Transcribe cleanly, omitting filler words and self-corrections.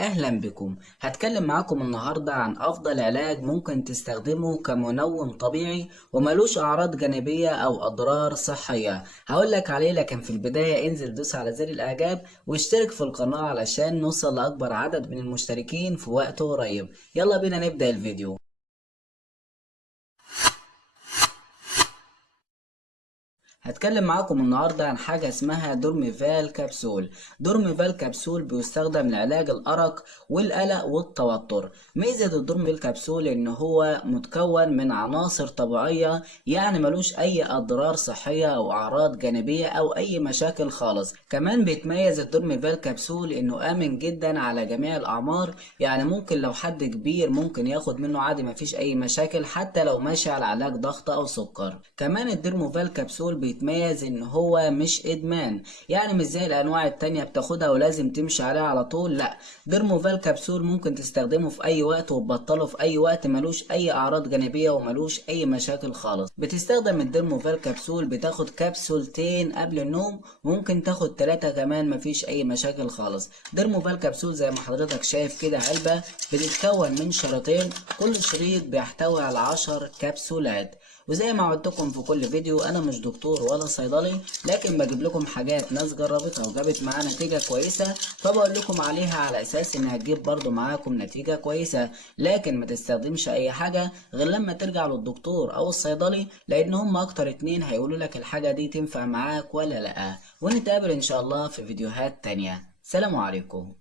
أهلا بكم. هتكلم معاكم النهاردة عن أفضل علاج ممكن تستخدمه كمنوم طبيعي وملوش أعراض جانبية أو أضرار صحية. هقولك عليه، لكن في البداية انزل دوس على زر الإعجاب واشترك في القناة علشان نوصل لأكبر عدد من المشتركين في وقت قريب. يلا بينا نبدأ الفيديو. هتكلم معاكم النهاردة عن حاجة اسمها دورميفال كبسول. دورميفال كبسول بيستخدم لعلاج الأرق والقلق والتوتر. ميزة الدورميفال كبسول إن هو متكون من عناصر طبيعية، يعني ملوش أي أضرار صحية أو أعراض جانبية أو أي مشاكل خالص. كمان بيتميز الدورميفال كبسول إنه آمن جدا على جميع الأعمار، يعني ممكن لو حد كبير ممكن ياخد منه عادي، مفيش أي مشاكل حتى لو ماشي على علاج ضغط أو سكر. كمان الديرموفال كبسول بيتميز ان هو مش ادمان، يعني مش زي الانواع التانية بتاخدها ولازم تمشي عليها على طول. لا، ديرموفال كبسول ممكن تستخدمه في اي وقت وتبطله في اي وقت، ملوش اي اعراض جانبية وملوش اي مشاكل خالص. بتستخدم الديرموفال كبسول، بتاخد كبسولتين قبل النوم، ممكن تاخد 3 كمان، مفيش اي مشاكل خالص. ديرموفال كبسول زي ما حضرتك شايف كده علبة بتتكون من شريطين، كل شريط بيحتوي على 10 كبسولات. وزي ما عودتكم في كل فيديو، انا مش دكتور ولا صيدلي، لكن بجيب لكم حاجات ناس جربتها وجابت معاها نتيجة كويسة، فبقول لكم عليها على اساس انها تجيب برضو معاكم نتيجة كويسة. لكن ما تستخدمش اي حاجة غير لما ترجع للدكتور او الصيدلي، لان هم اكتر اتنين هيقولوا لك الحاجة دي تنفع معاك ولا لا. ونتقابل ان شاء الله في فيديوهات تانية. سلام عليكم.